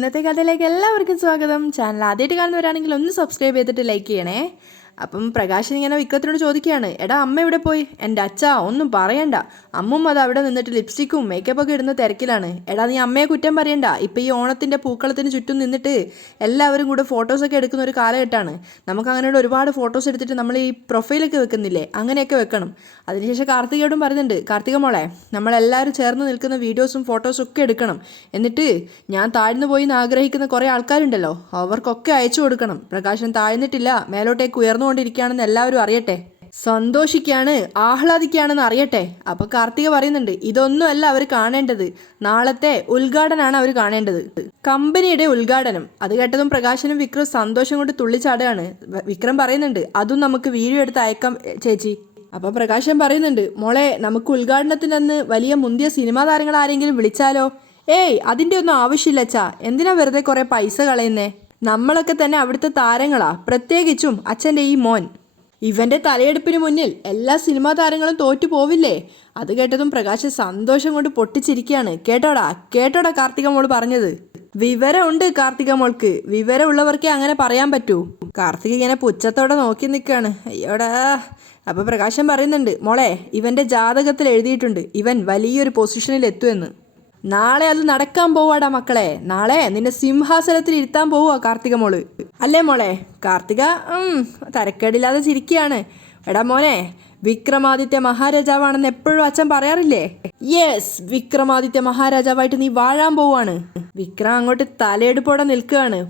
ഇന്നത്തെ കഥയിലേക്ക് എല്ലാവർക്കും സ്വാഗതം. ചാനൽ ആദ്യമായിട്ട് കാണുന്നവരാണെങ്കിൽ ഒന്ന് സബ്സ്ക്രൈബ് ചെയ്തിട്ട് ലൈക്ക് ചെയ്യണേ. അപ്പം പ്രകാശൻ ഇങ്ങനെ വിക്രത്തിനോട് ചോദിക്കുകയാണ്, എടാ അമ്മ എവിടെ പോയി? എൻ്റെ അച്ഛാ ഒന്നും പറയണ്ട, അമ്മും അത് അവിടെ നിന്നിട്ട് ലിപ്സ്റ്റിക്കും മേക്കപ്പൊക്കെ ഇടുന്ന തിരക്കിലാണ്. എടാ നീ അമ്മയെ കുറ്റം പറയണ്ട. ഇപ്പം ഈ ഓണത്തിൻ്റെ പൂക്കളത്തിന് ചുറ്റും നിന്നിട്ട് എല്ലാവരും കൂടെ ഫോട്ടോസൊക്കെ എടുക്കുന്ന ഒരു കാലഘട്ടമാണ്. നമുക്ക് അങ്ങനെയുള്ള ഒരുപാട് ഫോട്ടോസ് എടുത്തിട്ട് നമ്മൾ ഈ പ്രൊഫൈലൊക്കെ വെക്കുന്നില്ലേ, അങ്ങനെയൊക്കെ വെക്കണം. അതിനുശേഷം കാർത്തികയോടും പറയുന്നുണ്ട്, കാർത്തിക മോളെ നമ്മളെല്ലാവരും ചേർന്ന് നിൽക്കുന്ന വീഡിയോസും ഫോട്ടോസും ഒക്കെ എടുക്കണം. എന്നിട്ട് ഞാൻ താഴ്ന്നു പോയി എന്ന് ആഗ്രഹിക്കുന്ന കുറേ ആൾക്കാരുണ്ടല്ലോ, അവർക്കൊക്കെ അയച്ചു കൊടുക്കണം. പ്രകാശൻ താഴ്ന്നിട്ടില്ല, മേലോട്ടേക്ക് ഉയർന്നുകൊണ്ടിരിക്കുകയാണെന്ന് എല്ലാവരും അറിയട്ടെ, സന്തോഷിക്കുകയാണ്, ആഹ്ലാദിക്കുകയാണെന്ന് അറിയട്ടെ. അപ്പോൾ കാർത്തിക പറയുന്നുണ്ട്, ഇതൊന്നും അല്ല അവർ കാണേണ്ടത്, നാളത്തെ ഉദ്ഘാടനമാണ് അവർ കാണേണ്ടത്, കമ്പനിയുടെ ഉദ്ഘാടനം. അത് കേട്ടതും പ്രകാശനും വിക്രം സന്തോഷം കൊണ്ട് തുള്ളിച്ചാടുകയാണ്. വിക്രം പറയുന്നുണ്ട്, അതും നമുക്ക് വീഡിയോ എടുത്ത് അയക്കാം ചേച്ചി. അപ്പോൾ പ്രകാശൻ പറയുന്നുണ്ട്, മോളെ നമുക്ക് ഉദ്ഘാടനത്തിനന്ന് വലിയ മുന്തിയ സിനിമാ താരങ്ങൾ ആരെങ്കിലും വിളിച്ചാലോ? ഏയ് അതിൻ്റെ ഒന്നും ആവശ്യമില്ല അച്ഛാ, എന്തിനാ വെറുതെ കുറേ പൈസ കളയുന്നേ? നമ്മളൊക്കെ തന്നെ അവിടുത്തെ താരങ്ങളാ, പ്രത്യേകിച്ചും അച്ഛൻ്റെ ഈ മോൻ. ഇവൻ്റെ തലയെടുപ്പിന് മുന്നിൽ എല്ലാ സിനിമാ താരങ്ങളും തോറ്റു പോവില്ലേ? അത് കേട്ടതും പ്രകാശ് സന്തോഷം കൊണ്ട് പൊട്ടിച്ചിരിക്കുകയാണ്. കേട്ടോടാ കേട്ടോടാ കാർത്തിക മോൾ പറഞ്ഞത്. വിവരമുണ്ട് കാർത്തിക മോൾക്ക്, വിവരമുള്ളവർക്കേ അങ്ങനെ പറയാൻ പറ്റൂ. കാർത്തിക ഇങ്ങനെ പുച്ഛത്തോടെ നോക്കി നിൽക്കുകയാണ്. അയ്യോടാ. അപ്പോൾ പ്രകാശൻ പറയുന്നുണ്ട്, മോളെ ഇവൻ്റെ ജാതകത്തിൽ എഴുതിയിട്ടുണ്ട് ഇവൻ വലിയൊരു പൊസിഷനിൽ എത്തുമെന്ന്. നാളെ അത് നടക്കാൻ പോവാടാ മക്കളെ, നാളെ നിന്നെ സിംഹാസനത്തിൽ ഇരുത്താൻ പോവുക കാർത്തിക മോള്, അല്ലേ മോളെ? കാർത്തിക തരക്കേടില്ലാതെ ചിരിക്കുകയാണ്. എടാ മോനെ, വിക്രമാദിത്യ മഹാരാജാവാണെന്ന് എപ്പോഴും അച്ഛൻ പറയാറില്ലേ? യെസ്, വിക്രമാദിത്യ മഹാരാജാവായിട്ട് നീ വാഴാൻ പോവാണ്. വിക്രം അങ്ങോട്ട് തലയെടുപ്പോടെ നിൽക്കുകയാണ്.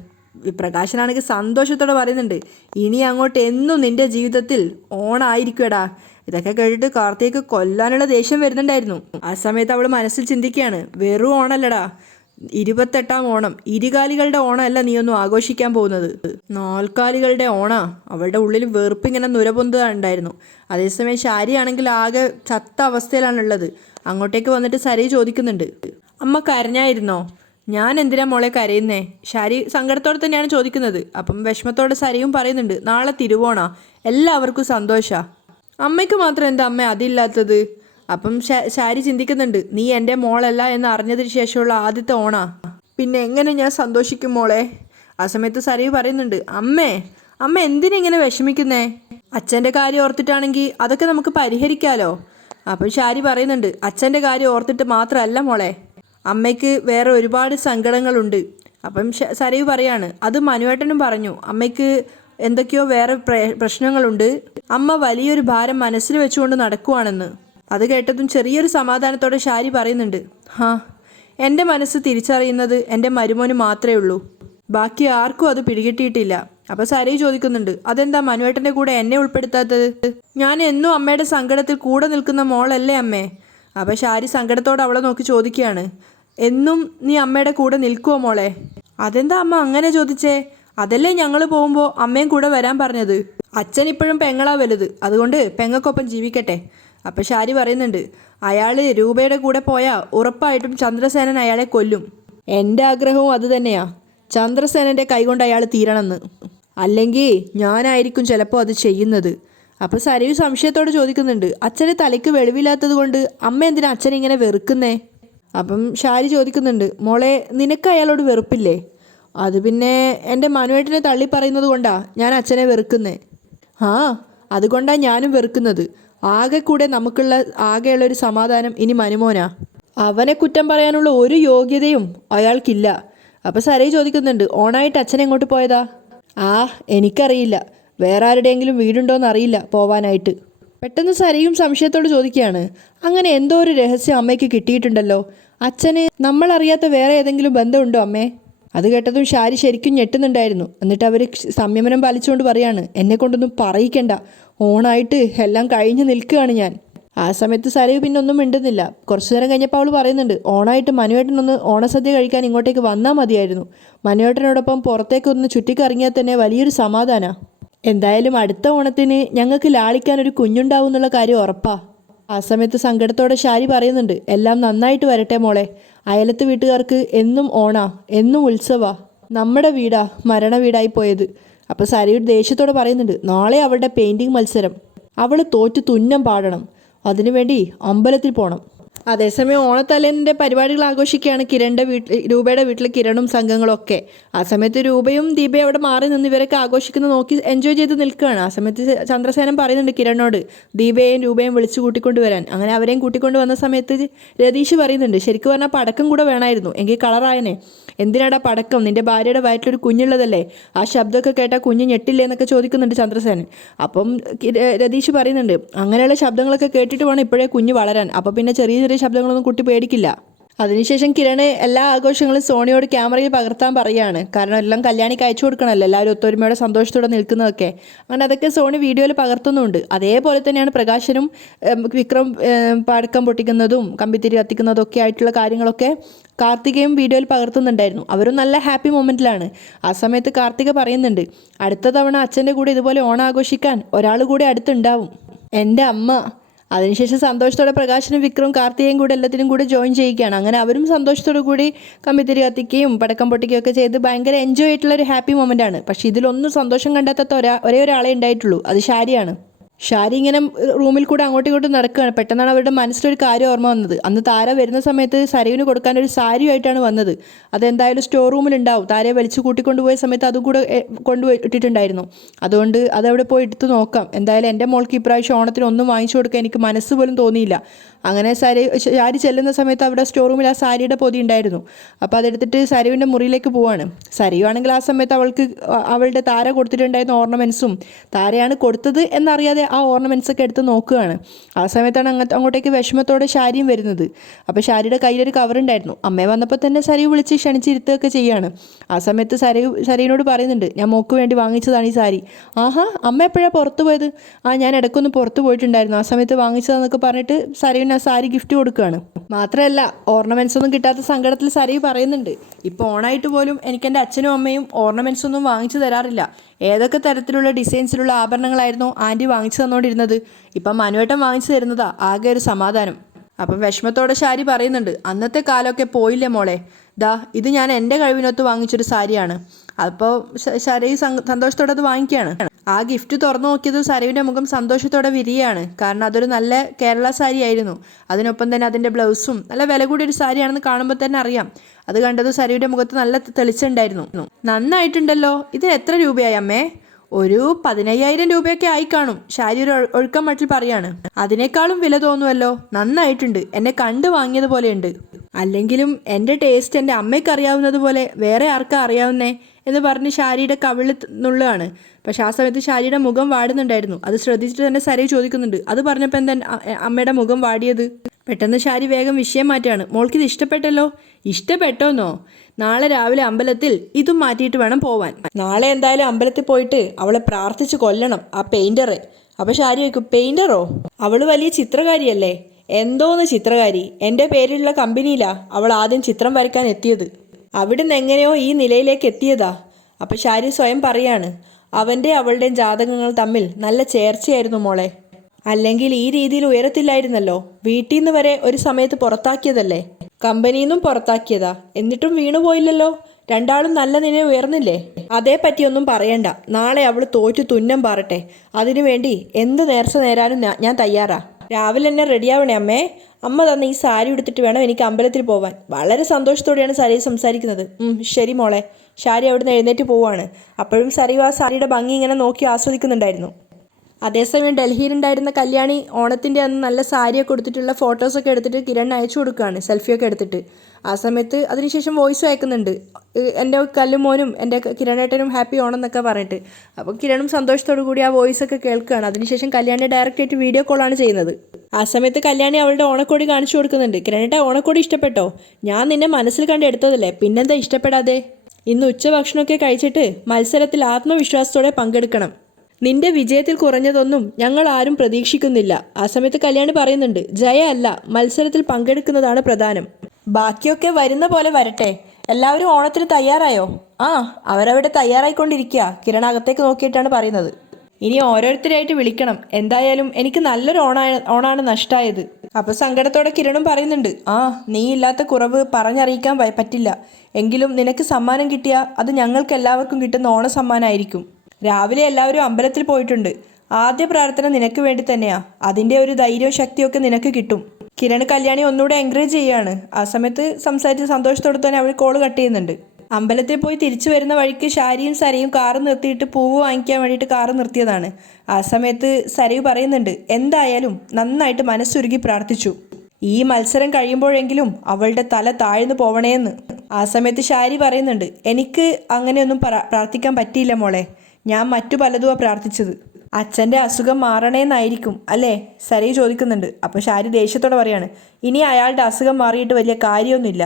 പ്രകാശനാണെങ്കിൽ സന്തോഷത്തോടെ പറയുന്നുണ്ട്, ഇനി അങ്ങോട്ട് എന്നും നിന്റെ ജീവിതത്തിൽ ഓണായിരിക്കുമെടാ. ഇതൊക്കെ കേട്ടിട്ട് കാർത്തികയ്ക്ക് കൊല്ലാനുള്ള ദേഷ്യം വരുന്നുണ്ടായിരുന്നു. ആ സമയത്ത് അവൾ മനസ്സിൽ ചിന്തിക്കുകയാണ്, വെറും ഓണല്ലടാ, 28ാം ഓണം, ഇരുകാലികളുടെ ഓണമല്ല നീ ഒന്നും ആഘോഷിക്കാൻ പോകുന്നത്, നാൽക്കാലികളുടെ ഓണാ. അവളുടെ ഉള്ളിൽ വെറുപ്പിങ്ങനെ നുരപൊന്തുണ്ടായിരുന്നു. അതേസമയം ശാരിയാണെങ്കിൽ ആകെ ചത്ത അവസ്ഥയിലാണുള്ളത്. അങ്ങോട്ടേക്ക് വന്നിട്ട് സരി ചോദിക്കുന്നുണ്ട്, അമ്മ കരഞ്ഞായിരുന്നോ? ഞാൻ എന്തിനാ മോളെ കരയുന്നേ? ശാരി സങ്കടത്തോടെ തന്നെയാണ് ചോദിക്കുന്നത്. അപ്പം വിഷമത്തോടെ സരിയും പറയുന്നുണ്ട്, നാളെ തിരുവോണാ, എല്ലാവർക്കും സന്തോഷാ, അമ്മയ്ക്ക് മാത്രം എന്താ അമ്മ അതില്ലാത്തത്? അപ്പം ശാരി ചിന്തിക്കുന്നുണ്ട്, നീ എൻ്റെ മോളല്ല എന്ന് അറിഞ്ഞതിന് ശേഷമുള്ള ആദ്യത്തെ ഓണാ, പിന്നെ എങ്ങനെ ഞാൻ സന്തോഷിക്കും മോളെ? ആ സമയത്ത് സരി പറയുന്നുണ്ട്, അമ്മ എന്തിനെങ്ങനെ വിഷമിക്കുന്നേ? അച്ഛൻ്റെ കാര്യം ഓർത്തിട്ടാണെങ്കിൽ അതൊക്കെ നമുക്ക് പരിഹരിക്കാമല്ലോ. അപ്പം ശാരി പറയുന്നുണ്ട്, അച്ഛൻ്റെ കാര്യം ഓർത്തിട്ട് മാത്രമല്ല മോളെ, അമ്മയ്ക്ക് വേറെ ഒരുപാട് സങ്കടങ്ങളുണ്ട്. അപ്പം സരി പറയാണ്, അത് മനുവേട്ടനും പറഞ്ഞു, അമ്മയ്ക്ക് എന്തൊക്കെയോ വേറെ പ്രശ്നങ്ങളുണ്ട്, അമ്മ വലിയൊരു ഭാരം മനസ്സിൽ വെച്ചുകൊണ്ട് നടക്കുവാണെന്ന്. അത് കേട്ടതും ചെറിയൊരു സമാധാനത്തോടെ ശാരി പറയുന്നുണ്ട്, എൻ്റെ മനസ്സ് തിരിച്ചറിയുന്നത് എൻ്റെ മരുമോന് മാത്രമേ ഉള്ളൂ, ബാക്കി ആർക്കും അത് പിടികിട്ടിയിട്ടില്ല. അപ്പോൾ സരി ചോദിക്കുന്നുണ്ട്, അതെന്താ മനുവേട്ടൻ്റെ കൂടെ എന്നെ ഉൾപ്പെടുത്താത്തത്? ഞാൻ എന്നും അമ്മയുടെ സങ്കടത്തിൽ കൂടെ നിൽക്കുന്ന മോളല്ലേ അമ്മേ? അപ്പോൾ ശാരി സങ്കടത്തോടെ അവളെ നോക്കി ചോദിക്കുകയാണ്, എന്നും നീ അമ്മയുടെ കൂടെ നിൽക്കുമോ മോളെ? അതെന്താ അമ്മ അങ്ങനെ ചോദിച്ചേ? അതല്ലേ ഞങ്ങൾ പോകുമ്പോൾ അമ്മയും കൂടെ വരാൻ പറഞ്ഞത്. അച്ഛൻ ഇപ്പോഴും പെങ്ങളാ വലുത്, അതുകൊണ്ട് പെങ്ങൾക്കൊപ്പം ജീവിക്കട്ടെ. അപ്പം ശാരി പറയുന്നുണ്ട്, അയാൾ രൂപയുടെ കൂടെ പോയാൽ ഉറപ്പായിട്ടും ചന്ദ്രസേനൻ അയാളെ കൊല്ലും. എൻ്റെ ആഗ്രഹവും അതുതന്നെയാ, ചന്ദ്രസേനൻ്റെ കൈകൊണ്ട് അയാൾ തീരണമെന്ന്, അല്ലെങ്കിൽ ഞാനായിരിക്കും ചിലപ്പോൾ അത് ചെയ്യുന്നത്. അപ്പോൾ സരയു സംശയത്തോട് ചോദിക്കുന്നുണ്ട്, അച്ഛന് തലയ്ക്ക് വെളിവില്ലാത്തത് കൊണ്ട് അമ്മ എന്തിനാ അച്ഛനിങ്ങനെ വെറുക്കുന്നേ? അപ്പം ശാരി ചോദിക്കുന്നുണ്ട്, മോളെ നിനക്ക് അയാളോട് വെറുപ്പില്ലേ? അത് പിന്നെ എൻ്റെ മനുവേട്ടനെ തള്ളി പറയുന്നത് കൊണ്ടാ ഞാൻ അച്ഛനെ വെറുക്കുന്നേ. അതുകൊണ്ടാണ് ഞാനും വെറുക്കുന്നത്. ആകെ കൂടെ ആകെയുള്ളൊരു സമാധാനം ഇനി മനുമോനാ. അവനെ കുറ്റം പറയാനുള്ള ഒരു യോഗ്യതയും അയാൾക്കില്ല. അപ്പോൾ സരൈ ചോദിക്കുന്നുണ്ട്, ഓണായിട്ട് അച്ഛൻ എങ്ങോട്ട് പോയതാ? എനിക്കറിയില്ല, വേറെ ആരുടെയെങ്കിലും വീടുണ്ടോയെന്ന് അറിയില്ല പോവാനായിട്ട്. പെട്ടെന്ന് സരയും സംശയത്തോട് ചോദിക്കുകയാണ്, അങ്ങനെ എന്തോ ഒരു രഹസ്യം അമ്മയ്ക്ക് കിട്ടിയിട്ടുണ്ടല്ലോ, അച്ഛന് നമ്മളറിയാത്ത വേറെ ഏതെങ്കിലും ബന്ധമുണ്ടോ അമ്മേ? അത് കേട്ടതും ശാരി ശരിക്കും ഞെട്ടുന്നുണ്ടായിരുന്നു. എന്നിട്ട് അവർ സംയമനം പാലിച്ചുകൊണ്ട് പറയാണ്, എന്നെ കൊണ്ടൊന്നും പറയിക്കണ്ട, ഓണായിട്ട് എല്ലാം കഴിഞ്ഞ് നിൽക്കുകയാണ് ഞാൻ. ആ സമയത്ത് സരയു പിന്നെ ഒന്നും മിണ്ടുന്നില്ല. കുറച്ചു നേരം കഴിഞ്ഞപ്പോൾ അവൾ പറയുന്നുണ്ട്, ഓണായിട്ട് മനുവേട്ടനൊന്ന് ഓണസദ്യ കഴിക്കാൻ ഇങ്ങോട്ടേക്ക് വന്നാൽ മതിയായിരുന്നു, മനുവേട്ടനോടൊപ്പം പുറത്തേക്കൊന്ന് ചുറ്റിക്കറങ്ങിയാൽ തന്നെ വലിയൊരു സമാധാനമാണ്. എന്തായാലും അടുത്ത ഓണത്തിന് ഞങ്ങൾക്ക് ലാളിക്കാൻ ഒരു കുഞ്ഞുണ്ടാവും എന്നുള്ള കാര്യം ഉറപ്പാ. ആ സമയത്ത് സങ്കടത്തോടെ ശാരി പറയുന്നുണ്ട്, എല്ലാം നന്നായിട്ട് വരട്ടെ മോളെ, അയലത്ത് വീട്ടുകാർക്ക് എന്നും ഓണാ, എന്നും ഉത്സവാ, നമ്മുടെ വീടാ മരണ വീടായി പോയത്. അപ്പോൾ സരയുടെ ദേഷ്യത്തോടെ പറയുന്നുണ്ട്, നാളെ അവളുടെ പെയിൻറ്റിങ് മത്സരം, അവൾ തോറ്റ് തുന്നം പാടണം, അതിനുവേണ്ടി അമ്പലത്തിൽ പോകണം. അതേസമയം ഓണത്തലേന്നിൻ്റെ പരിപാടികൾ ആഘോഷിക്കുകയാണ് രൂപയുടെ വീട്ടിൽ കിരണും സംഘങ്ങളും ഒക്കെ. ആ സമയത്ത് രൂപയും ദീപയും അവിടെ മാറി നിന്ന് ഇവരൊക്കെ ആഘോഷിക്കുന്നത് നോക്കി എൻജോയ് ചെയ്ത് നിൽക്കുകയാണ്. ആ സമയത്ത് ചന്ദ്രസേനൻ പറയുന്നുണ്ട് കിരണോട് ദീപയെയും രൂപയും വിളിച്ചു കൂട്ടിക്കൊണ്ട് വരാൻ. അങ്ങനെ അവരെയും കൂട്ടിക്കൊണ്ട് വന്ന സമയത്ത് രതീഷ് പറയുന്നുണ്ട്, ശരിക്കും പറഞ്ഞാൽ പടക്കം കൂടെ വേണമായിരുന്നു, എങ്കിൽ കളറായനെ. എന്തിനാടാ പടക്കം, നിന്റെ ഭാര്യയുടെ വയറ്റിലൊരു കുഞ്ഞുള്ളതല്ലേ, ആ ശബ്ദമൊക്കെ കേട്ടാൽ കുഞ്ഞ് ഞെട്ടില്ലേ എന്നൊക്കെ ചോദിക്കുന്നുണ്ട് ചന്ദ്രസേനൻ. അപ്പം രതീഷ് പറയുന്നുണ്ട്, അങ്ങനെയുള്ള ശബ്ദങ്ങളൊക്കെ കേട്ടിട്ട് വേണം ഇപ്പോഴേ കുഞ്ഞ് വളരാൻ, അപ്പോൾ പിന്നെ ചെറിയ ചെറിയ ശബ്ദങ്ങളൊന്നും കുട്ടി പേടിക്കില്ല. അതിനുശേഷം കിരണ് എല്ലാ ആഘോഷങ്ങളും സോണിയോട് ക്യാമറയിൽ പകർത്താൻ പറയുകയാണ്. കാരണം എല്ലാം കല്യാണിക്ക് അയച്ചു കൊടുക്കണമല്ലോ, എല്ലാവരും ഒത്തൊരുമയോടെ സന്തോഷത്തോടെ നിൽക്കുന്നതൊക്കെ. അങ്ങനെ അതൊക്കെ സോണി വീഡിയോയിൽ പകർത്തുന്നുണ്ട്. അതേപോലെ തന്നെയാണ് പ്രകാശനും വിക്രം പടക്കം പൊട്ടിക്കുന്നതും കമ്പിത്തിരി കത്തിക്കുന്നതും ഒക്കെ ആയിട്ടുള്ള കാര്യങ്ങളൊക്കെ കാർത്തികയും വീഡിയോയിൽ പകർത്തുന്നുണ്ടായിരുന്നു. അവരും നല്ല ഹാപ്പി മൊമെൻറ്റിലാണ്. ആ സമയത്ത് കാർത്തിക പറയുന്നുണ്ട്, അടുത്ത തവണ അച്ഛൻ്റെ കൂടെ ഇതുപോലെ ഓണം ആഘോഷിക്കാൻ ഒരാൾ കൂടെ അടുത്തുണ്ടാവും, എൻ്റെ അമ്മ. അതിനുശേഷം സന്തോഷത്തോടെ പ്രകാശനും വിക്രവും കാർത്തികയും കൂടെ എല്ലാത്തിനും കൂടെ ജോയിൻ ചെയ്യുകയാണ്. അങ്ങനെ അവരും സന്തോഷത്തോടു കൂടി കമ്പിത്തിരി കത്തിക്കുകയും പടക്കം പൊട്ടിക്കുകയും ഒക്കെ ചെയ്ത് ഭയങ്കര എൻജോയ് ആയിട്ടുള്ള ഒരു ഹാപ്പി മൊമെൻ്റ് ആണ്. പക്ഷേ ഇതിലൊന്നും സന്തോഷം കണ്ടെത്താത്ത ഒരേ ഒരാളെ ഉണ്ടായിട്ടുള്ളൂ, അത് ഷാരിയാണ്. ഷാരി ഇങ്ങനെ റൂമിൽ കൂടെ അങ്ങോട്ടും ഇങ്ങോട്ടും നടക്കുകയാണ്. പെട്ടെന്നാണ് അവരുടെ മനസ്സിലൊരു കാര്യം ഓർമ്മ വന്നത്. അന്ന് താര വരുന്ന സമയത്ത് സരയുവിന് കൊടുക്കാൻ ഒരു സാരിയായിട്ടാണ് വന്നത്. അതെന്തായാലും സ്റ്റോർ റൂമിലുണ്ടാവും. താരയെ വലിച്ചു കൂട്ടിക്കൊണ്ടുപോയ സമയത്ത് അതും കൂടെ കൊണ്ടുപോയി ഇട്ടിട്ടുണ്ടായിരുന്നു. അതുകൊണ്ട് അതവിടെ പോയി എടുത്ത് നോക്കാം. എന്തായാലും എൻ്റെ മോൾക്ക് ഇപ്രാവശ്യം ഓണത്തിന് ഒന്നും വാങ്ങിച്ചു കൊടുക്കാൻ എനിക്ക് മനസ്സ് പോലും തോന്നിയില്ല. അങ്ങനെ ഷാരി ചെല്ലുന്ന സമയത്ത് അവിടെ സ്റ്റോർ റൂമിൽ ആ സാരിയുടെ പൊതി ഉണ്ടായിരുന്നു. അപ്പോൾ അതെടുത്തിട്ട് സരയുവിൻ്റെ മുറിയിലേക്ക് പോവാണ്. സരയു ആണെങ്കിൽ ആ സമയത്ത് അവളുടെ താര കൊടുത്തിട്ടുണ്ടായിരുന്ന ഓർണമെൻറ്റ്സും താരയാണ് കൊടുത്തത് എന്നറിയാതെ ആ ഓർണമെൻറ്റ്സ് ഒക്കെ എടുത്ത് നോക്കുകയാണ്. ആ സമയത്താണ് അങ്ങോട്ടേക്ക് വിഷമത്തോടെ ഷാരിയും വരുന്നത്. അപ്പോൾ ഷാരിയുടെ കയ്യിലൊരു കവറുണ്ടായിരുന്നു. അമ്മയെ വന്നപ്പോൾ തന്നെ സരയു വിളിച്ച് ക്ഷണിച്ചിരുത്തുകയൊക്കെ ചെയ്യുകയാണ്. ആ സമയത്ത് സരയുവിനോട് പറയുന്നുണ്ട്, ഞാൻ മോക്ക് വേണ്ടി വാങ്ങിച്ചതാണ് ഈ സാരി. ആഹാ, അമ്മ എപ്പോഴാണ് പുറത്ത് പോയത്? ഞാൻ ഇടയ്ക്കൊന്ന് പുറത്ത് പോയിട്ടുണ്ടായിരുന്നു, ആ സമയത്ത് വാങ്ങിച്ചതെന്നൊക്കെ പറഞ്ഞിട്ട് സരയുവിന് ആ സാരി ഗിഫ്റ്റ് കൊടുക്കുകയാണ്. മാത്രമല്ല ഓർണമെൻറ്റ്സ് ഒന്നും കിട്ടാത്ത സങ്കടത്തിൽ സരയു പറയുന്നുണ്ട്, ഇപ്പോൾ ഓണായിട്ട് പോലും എനിക്ക് എൻ്റെ അച്ഛനും അമ്മയും ഓർണമെൻറ്റ്സ് ഒന്നും വാങ്ങിച്ചു തരാറില്ല. ഏതൊക്കെ തരത്തിലുള്ള ഡിസൈൻസിലുള്ള ആഭരണങ്ങളായിരുന്നു ആൻറ്റി വാങ്ങിച്ചു തന്നുകൊണ്ടിരുന്നത്, ഇപ്പം മനുവേട്ടൻ വാങ്ങിച്ചു തരുന്നതാ ആകെ ഒരു സമാധാനം. അപ്പം വിഷമത്തോടെ ഷാരി പറയുന്നുണ്ട്, അന്നത്തെ കാലമൊക്കെ പോയില്ലേ മോളെ, ഇത് ഞാൻ എൻ്റെ കഴിവിനൊത്ത് വാങ്ങിച്ചൊരു സാരിയാണ്. അപ്പോൾ സരയു സന്തോഷത്തോടെ അത് വാങ്ങിക്കുകയാണ്. ആ ഗിഫ്റ്റ് തുറന്നു നോക്കിയത് സരയുവിൻ്റെ മുഖം സന്തോഷത്തോടെ വിരിയാണ്. കാരണം അതൊരു നല്ല കേരള സാരി ആയിരുന്നു. അതിനൊപ്പം തന്നെ അതിൻ്റെ ബ്ലൗസും നല്ല വില കൂടിയൊരു സാരിയാണെന്ന് കാണുമ്പോൾ തന്നെ അറിയാം. അത് കണ്ടത് സരയുടെ മുഖത്ത് നല്ല തെളിച്ചുണ്ടായിരുന്നു. നന്നായിട്ടുണ്ടല്ലോ, ഇതിന് എത്ര രൂപയായി അമ്മേ? ഒരു 15,000 രൂപയൊക്കെ ആയി കാണും, ഷാരി ഒരു ഒഴുക്കം മട്ടിൽ പറയാണ്. അതിനേക്കാളും വില തോന്നുമല്ലോ, നന്നായിട്ടുണ്ട്, എന്നെ കണ്ടു വാങ്ങിയതുപോലെയുണ്ട്. അല്ലെങ്കിലും എൻ്റെ ടേസ്റ്റ് എൻ്റെ അമ്മയ്ക്ക് അറിയാവുന്നത് പോലെ വേറെ ആർക്കാ അറിയാവുന്നേ എന്ന് പറഞ്ഞ് ഷാരിയുടെ കവിളിൽ നുള്ളുകയാണ്. പക്ഷെ ആ സമയത്ത് ഷാരിയുടെ മുഖം വാടുന്നുണ്ടായിരുന്നു. അത് ശ്രദ്ധിച്ചിട്ട് തന്നെ സരയു ചോദിക്കുന്നുണ്ട്, അത് പറഞ്ഞപ്പോൾ എന്താ അമ്മയുടെ മുഖം വാടിയത്? പെട്ടെന്ന് ഷാരി വേഗം വിഷയം മാറ്റുകയാണ്. മോൾക്കിത് ഇഷ്ടപ്പെട്ടല്ലോ. ഇഷ്ടപ്പെട്ടോന്നോ? നാളെ രാവിലെ അമ്പലത്തിൽ ഇതും മാറ്റിയിട്ട് വേണം പോവാൻ. നാളെ എന്തായാലും അമ്പലത്തിൽ പോയിട്ട് അവളെ പ്രാർത്ഥിച്ച് കൊല്ലണം, ആ പെയിൻറ്ററെ. അപ്പോൾ ഷാരി ചോദിക്കും, പെയിൻറ്ററോ? അവൾ വലിയ ചിത്രകാരിയല്ലേ? എന്തോന്ന് ചിത്രകാരി? എൻ്റെ പേരിലുള്ള കമ്പനിയിലാണ് അവൾ ആദ്യം ചിത്രം വരയ്ക്കാൻ എത്തിയത്. അവിടുന്ന് എങ്ങനെയോ ഈ നിലയിലേക്ക് എത്തിയതാ. അപ്പോൾ ഷാരി സ്വയം പറയാണ്, അവളുടെയും ജാതകങ്ങൾ തമ്മിൽ നല്ല ചേർച്ചയായിരുന്നു മോളെ. അല്ലെങ്കിൽ ഈ രീതിയിൽ ഉയരത്തില്ലായിരുന്നല്ലോ. വീട്ടിൽ നിന്ന് വരെ ഒരു സമയത്ത് പുറത്താക്കിയതല്ലേ, കമ്പനിയിൽ നിന്നും പുറത്താക്കിയതാ, എന്നിട്ടും വീണുപോയില്ലല്ലോ. രണ്ടാളും നല്ല നിലയിൽ ഉയർന്നില്ലേ? അതേപ്പറ്റിയൊന്നും പറയണ്ട. നാളെ അവൾ തോറ്റു തുന്നം പാറട്ടെ. അതിനുവേണ്ടി എന്ത് നേർച്ച നേരാനും ഞാൻ തയ്യാറാ. രാവിലെ തന്നെ റെഡിയാവണേ അമ്മേ. അമ്മ തന്നെ ഈ സാരി എടുത്തിട്ട് വേണം എനിക്ക് അമ്പലത്തിൽ പോവാൻ. വളരെ സന്തോഷത്തോടെയാണ് സരയു സംസാരിക്കുന്നത്. ശരി മോളെ. ഷാരി അവിടുന്ന് എഴുന്നേറ്റ് പോവാണ്. അപ്പോഴും സരയു ആ സാരിയുടെ ഭംഗി ഇങ്ങനെ നോക്കി ആസ്വദിക്കുന്നുണ്ടായിരുന്നു. അതേസമയം ഡൽഹിയിലുണ്ടായിരുന്ന കല്യാണി ഓണത്തിൻ്റെ അന്ന് നല്ല സാരിയൊക്കെ കൊടുത്തിട്ടുള്ള ഫോട്ടോസൊക്കെ എടുത്തിട്ട് കിരണിന് അയച്ചു കൊടുക്കുകയാണ്, സെൽഫിയൊക്കെ എടുത്തിട്ട്. ആ സമയത്ത് അതിനുശേഷം വോയിസും അയക്കുന്നുണ്ട്, എൻ്റെ കല്ലുമോനും എൻ്റെ കിരണേട്ടനും ഹാപ്പി ഓണം എന്നൊക്കെ പറഞ്ഞിട്ട്. അപ്പോൾ കിരണും സന്തോഷത്തോടു കൂടി ആ വോയിസൊക്കെ കേൾക്കുകയാണ്. അതിനുശേഷം കല്യാണി ഡയറക്റ്റായിട്ട് വീഡിയോ കോളാണ് ചെയ്യുന്നത്. ആ സമയത്ത് കല്യാണി അവളുടെ ഓണക്കോടി കാണിച്ചു കൊടുക്കുന്നുണ്ട്. കിരണേട്ട, ഓണക്കോടി ഇഷ്ടപ്പെട്ടോ? ഞാൻ നിന്നെ മനസ്സിൽ കണ്ട് എടുത്തതല്ലേ, പിന്നെന്താ ഇഷ്ടപ്പെടാതെ? ഇന്ന് ഉച്ചഭക്ഷണമൊക്കെ കഴിച്ചിട്ട് മത്സരത്തിൽ ആത്മവിശ്വാസത്തോടെ പങ്കെടുക്കണം. നിന്റെ വിജയത്തിൽ കുറഞ്ഞതൊന്നും ഞങ്ങൾ ആരും പ്രതീക്ഷിക്കുന്നില്ല. ആ സമയത്ത് കല്യാണി പറയുന്നുണ്ട്, ജയ അല്ല, മത്സരത്തിൽ പങ്കെടുക്കുന്നതാണ് പ്രധാനം. ബാക്കിയൊക്കെ വരുന്ന പോലെ വരട്ടെ. എല്ലാവരും ഓണത്തിന് തയ്യാറായോ? അവരവിടെ തയ്യാറായിക്കൊണ്ടിരിക്കുക. കിരൺ അകത്തേക്ക് നോക്കിയിട്ടാണ് പറയുന്നത്. ഇനി ഓരോരുത്തരായിട്ട് വിളിക്കണം. എന്തായാലും എനിക്ക് നല്ലൊരു ഓണാണ് നഷ്ടമായത്. അപ്പോൾ സങ്കടത്തോടെ കിരണും പറയുന്നുണ്ട്, നീ ഇല്ലാത്ത കുറവ് പറഞ്ഞറിയിക്കാൻ പറ്റില്ല. എങ്കിലും നിനക്ക് സമ്മാനം കിട്ടിയാൽ അത് ഞങ്ങൾക്ക് എല്ലാവർക്കും കിട്ടുന്ന ഓണ സമ്മാനമായിരിക്കും. രാവിലെ എല്ലാവരും അമ്പലത്തിൽ പോയിട്ടുണ്ട്. ആദ്യ പ്രാർത്ഥന നിനക്ക് വേണ്ടി തന്നെയാ. അതിൻ്റെ ഒരു ധൈര്യവും ശക്തിയൊക്കെ നിനക്ക് കിട്ടും. കിരൺ കല്യാണി ഒന്നുകൂടെ എൻകറേജ് ചെയ്യാണ്. ആ സമയത്ത് സംസാരിച്ച് സന്തോഷത്തോടെ തന്നെ അവർ കോള് കട്ട് ചെയ്യുന്നുണ്ട്. അമ്പലത്തിൽ പോയി തിരിച്ചു വരുന്ന വഴിക്ക് ഷാരിയും സരയും കാറ് നിർത്തിയിട്ട് പൂവ് വാങ്ങിക്കാൻ വേണ്ടിയിട്ട് കാറ് നിർത്തിയതാണ്. ആ സമയത്ത് സരയു പറയുന്നുണ്ട്, എന്തായാലും നന്നായിട്ട് മനസ്സുരുകി പ്രാർത്ഥിച്ചു, ഈ മത്സരം കഴിയുമ്പോഴെങ്കിലും അവളുടെ തല താഴ്ന്നു പോവണേന്ന്. ആ സമയത്ത് ഷാരി പറയുന്നുണ്ട്, എനിക്ക് അങ്ങനെയൊന്നും പ്രാർത്ഥിക്കാൻ പറ്റിയില്ല മോളെ, ഞാൻ മറ്റു പലതുമാണ് പ്രാർത്ഥിച്ചത്. അച്ഛൻ്റെ അസുഖം മാറണേന്നായിരിക്കും അല്ലേ, സരയു ചോദിക്കുന്നുണ്ട്. അപ്പോൾ ഷാരി ദേഷ്യത്തോടെ പറയാണ്, ഇനി അയാളുടെ അസുഖം മാറിയിട്ട് വലിയ കാര്യമൊന്നുമില്ല,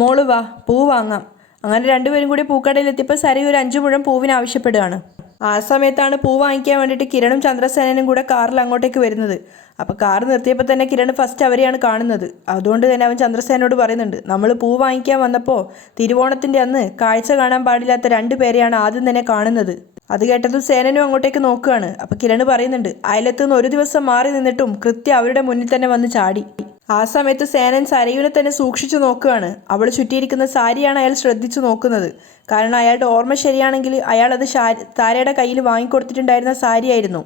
മോള് വാ പൂ വാങ്ങാം. അങ്ങനെ രണ്ടുപേരും കൂടി പൂക്കടയിലെത്തിയപ്പോൾ സരയു ഒരു 5 മുഴം പൂവിന് ആവശ്യപ്പെടുകയാണ്. ആ സമയത്താണ് പൂ വാങ്ങിക്കാൻ വേണ്ടിയിട്ട് കിരണും ചന്ദ്രസേനനും കൂടെ കാറിൽ അങ്ങോട്ടേക്ക് വരുന്നത്. അപ്പോൾ കാർ നിർത്തിയപ്പോൾ തന്നെ കിരൺ ഫസ്റ്റ് അവരെയാണ് കാണുന്നത്. അതുകൊണ്ട് തന്നെ അവൻ ചന്ദ്രസേനോട് പറയുന്നുണ്ട്, നമ്മൾ പൂ വാങ്ങിക്കാൻ വന്നപ്പോൾ തിരുവോണത്തിൻ്റെ അന്ന് കാഴ്ച കാണാൻ പാടില്ലാത്ത 2 പേരെയാണ് ആദ്യം തന്നെ കാണുന്നത്. അത് കേട്ടതും സേനനും അങ്ങോട്ടേക്ക് നോക്കുകയാണ്. അപ്പോൾ കിരൺ പറയുന്നുണ്ട്, അയലത്ത് നിന്ന് ഒരു ദിവസം മാറി നിന്നിട്ടും കൃത്യം അവരുടെ മുന്നിൽ തന്നെ വന്ന് ചാടി. ആ സമയത്ത് സേനൻ സരയുവിനെ തന്നെ സൂക്ഷിച്ചു നോക്കുകയാണ്. അവൾ ചുറ്റിയിരിക്കുന്ന സാരിയാണ് അയാൾ ശ്രദ്ധിച്ചു നോക്കുന്നത്. കാരണം അയാളുടെ ഓർമ്മ ശരിയാണെങ്കിൽ അയാൾ അത് താരയുടെ കയ്യിൽ വാങ്ങിക്കൊടുത്തിട്ടുണ്ടായിരുന്ന സാരിയായിരുന്നു.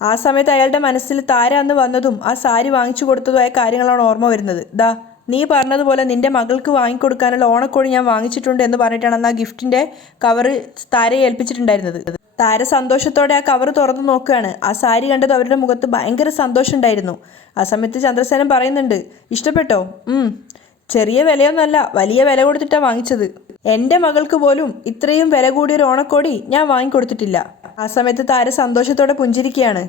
ആ സമയത്ത് അയാളുടെ മനസ്സിൽ താര അന്ന് വന്നതും ആ സാരി വാങ്ങിച്ചു കൊടുത്തതുമായ കാര്യങ്ങളാണ് ഓർമ്മ വരുന്നത്. ദാ നീ പറഞ്ഞതുപോലെ നിന്റെ മകൾക്ക് വാങ്ങിക്കൊടുക്കാനുള്ള ഓണക്കോടി ഞാൻ വാങ്ങിച്ചിട്ടുണ്ട് എന്ന് പറഞ്ഞിട്ടാണ് അന്ന് ആ ഗിഫ്റ്റിൻ്റെ കവറ് താരയെ ഏൽപ്പിച്ചിട്ടുണ്ടായിരുന്നത്. താര സന്തോഷത്തോടെ ആ കവർ തുറന്നു നോക്കുകയാണ്. ആ സാരി കണ്ടത് അവരുടെ മുഖത്ത് ഭയങ്കര സന്തോഷം ഉണ്ടായിരുന്നു. ആ സമയത്ത് ചന്ദ്രസേനൻ പറയുന്നുണ്ട്, ഇഷ്ടപ്പെട്ടോ? ചെറിയ വിലയൊന്നുമല്ല, വലിയ വില കൊടുത്തിട്ടാണ് വാങ്ങിച്ചത്. എൻ്റെ മകൾക്ക് പോലും ഇത്രയും വില കൂടിയൊരു ഓണക്കോടി ഞാൻ വാങ്ങിക്കൊടുത്തിട്ടില്ല. ആ സമയത്ത് താര സന്തോഷത്തോടെ പുഞ്ചിരിക്കുകയാണ്.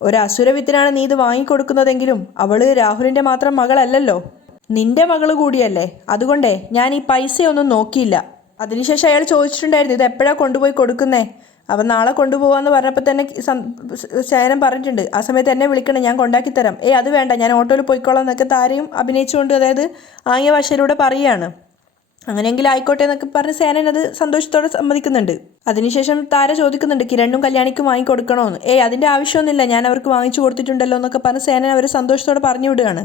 ഒരു അസുരവിത്തിനാണ് നീ ഇത് വാങ്ങിക്കൊടുക്കുന്നതെങ്കിലും അവള് രാഹുലിൻ്റെ മാത്രം മകളല്ലല്ലോ, നിന്റെ മകള് കൂടിയല്ലേ. അതുകൊണ്ടേ ഞാൻ ഈ പൈസയൊന്നും നോക്കിയില്ല. അതിനുശേഷം അയാൾ ചോദിച്ചിട്ടുണ്ടായിരുന്നു, ഇത് എപ്പോഴാണ് കൊണ്ടുപോയി കൊടുക്കുന്നേ? അവൻ നാളെ കൊണ്ടുപോകാമെന്ന് പറഞ്ഞപ്പോൾ തന്നെ ശയനം പറഞ്ഞിട്ടുണ്ട്, ആ സമയത്ത് എന്നെ വിളിക്കണം, ഞാൻ കൊണ്ടാക്കിത്തരാം. അത് വേണ്ട, ഞാൻ ഓട്ടോയിൽ പോയിക്കോളാം എന്നൊക്കെ താരയും അഭിനയിച്ചുകൊണ്ട്, അതായത് ആംഗ്യ ഭാഷയിലൂടെ പറയുകയാണ്. അങ്ങനെയെങ്കിൽ ആയിക്കോട്ടെ എന്നൊക്കെ പറഞ്ഞ് സേനൻ അത് സന്തോഷത്തോടെ സമ്മതിക്കുന്നുണ്ട്. അതിനുശേഷം താര ചോദിക്കുന്നുണ്ട്, കിരണ്ണും കല്യാണിക്കും വാങ്ങിക്കൊടുക്കണമെന്ന്. അതിൻ്റെ ആവശ്യമൊന്നുമില്ല, ഞാൻ അവർക്ക് വാങ്ങിച്ചു കൊടുത്തിട്ടുണ്ടല്ലോ എന്നൊക്കെ പറഞ്ഞ് സേനൻ അവർ സന്തോഷത്തോടെ പറഞ്ഞു വിടുകയാണ്.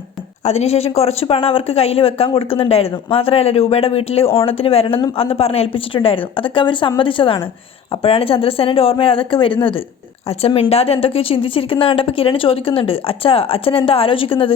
അതിനുശേഷം കുറച്ച് പണം അവർക്ക് കയ്യിൽ വെക്കാൻ കൊടുക്കുന്നുണ്ടായിരുന്നു. മാത്രമല്ല രൂപയുടെ വീട്ടിൽ ഓണത്തിന് വരണമെന്നും അന്ന് പറഞ്ഞ് ഏൽപ്പിച്ചിട്ടുണ്ടായിരുന്നു. അതൊക്കെ അവർ സമ്മതിച്ചതാണ്. അപ്പോഴാണ് ചന്ദ്രസേനൻ്റെ ഓർമ്മയിൽ അതൊക്കെ വരുന്നത്. അച്ഛൻ മിണ്ടാതെ എന്തൊക്കെയോ ചിന്തിച്ചിരിക്കുന്ന കണ്ടപ്പോൾ കിരൺ ചോദിക്കുന്നുണ്ട്, അച്ഛൻ എന്താ ആലോചിക്കുന്നത്?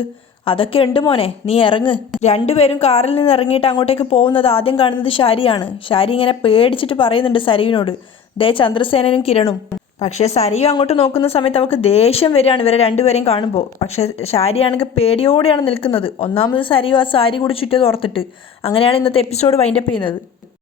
അതൊക്കെ ഉണ്ട് മോനെ, നീ ഇറങ്ങ്. 2 പേരും കാറിൽ നിന്ന് ഇറങ്ങിയിട്ട് അങ്ങോട്ടേക്ക് പോകുന്നത് ആദ്യം കാണുന്നത് ഷാരിയാണ്. ഷാരി ഇങ്ങനെ പേടിച്ചിട്ട് പറയുന്നുണ്ട് സരയുവിനോട്, ദേ ചന്ദ്രസേനനും കിരണും. പക്ഷേ സരയു അങ്ങോട്ട് നോക്കുന്ന സമയത്ത് അവൾക്ക് ദേഷ്യം വരികയാണ് ഇവരെ 2 പേരെയും കാണുമ്പോൾ. പക്ഷേ ഷാരിയാണെങ്കിൽ പേടിയോടെയാണ് നിൽക്കുന്നത്. ഒന്നാമത് സരയു ആ സാരി കൂടി ചുറ്റിയത് ഓർത്തിട്ട്. അങ്ങനെയാണ് ഇന്നത്തെ എപ്പിസോഡ് വൈൻഡപ്പ് ചെയ്യുന്നത്.